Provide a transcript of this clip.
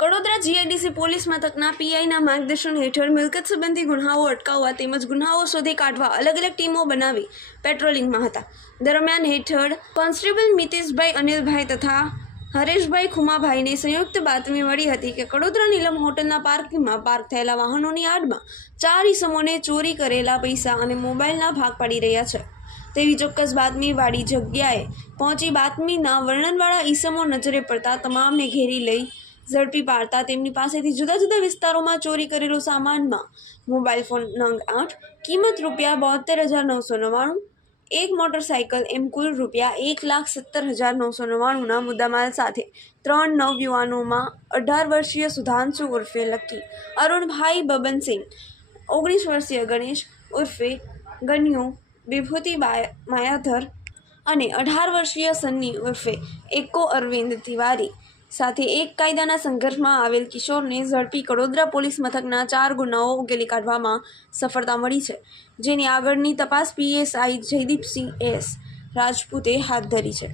Kadodara GIDC police મથકના પીઆઈના માર્ગદર્શન હેઠળ મિલકત સંબંધી ગુનાઓ અટકાવવા તેમજ ગુનાઓ શોધી કાઢવા અલગ અલગ ટીમો બનાવી પેટ્રોલિંગમાં હતા. દરમિયાન હેઠળ કોન્સ્ટેબલ મિતેશભાઈ, અનિલભાઈ તથા હરેશભાઈ ખુમાભાઈને સંયુક્ત બાતમી મળી હતી કે કડોદરા નીલમ હોટલના પાર્કિંગમાં પાર્ક થયેલા વાહનોની આડમાં ચાર ઈસમોને ચોરી કરેલા પૈસા અને મોબાઈલના ભાગ પાડી રહ્યા છે. તેવી ચોક્કસ બાતમીવાળી જગ્યાએ પહોંચી બાતમીના વર્ણનવાળા ઈસમો નજરે પડતા તમામને ઘેરી લઈ ઝડપી પાડતા તેમની પાસેથી જુદા જુદા વિસ્તારોમાં ચોરી કરેલો સામાનમાં મોબાઈલ ફોન નંગ આઠ, કિંમત રૂપિયા બોતેર હજાર નવસો નવ્વાણું, એક મોટરસાઇકલ એમ કુલ રૂપિયા એક લાખ સત્તર હજાર નવસો નવ્વાણુંના મુદ્દામાલ સાથે ત્રણ નવ યુવાનોમાં અઢાર વર્ષીય સુધાંશુ ઉર્ફે લક્કી અરુણભાઈ બબનસિંહ, ઓગણીસ વર્ષીય ગણેશ ઉર્ફે ગન્યુ, વિભૂતિ માયાધર અને અઢાર વર્ષીય સન્ની ઉર્ફે એકો અરવિંદ તિવારી. સાથે એક કાયદાના સંઘર્ષમાં આવેલ કિશોરને ઝડપી કડોદરા પોલીસ મથકના ચાર ગુનાઓ ઉકેલી કાઢવામાં સફળતા મળી છે, જેની આગળની તપાસ પીએસઆઈ જયદીપસિંહ એસ રાજપૂતે હાથ ધરી છે.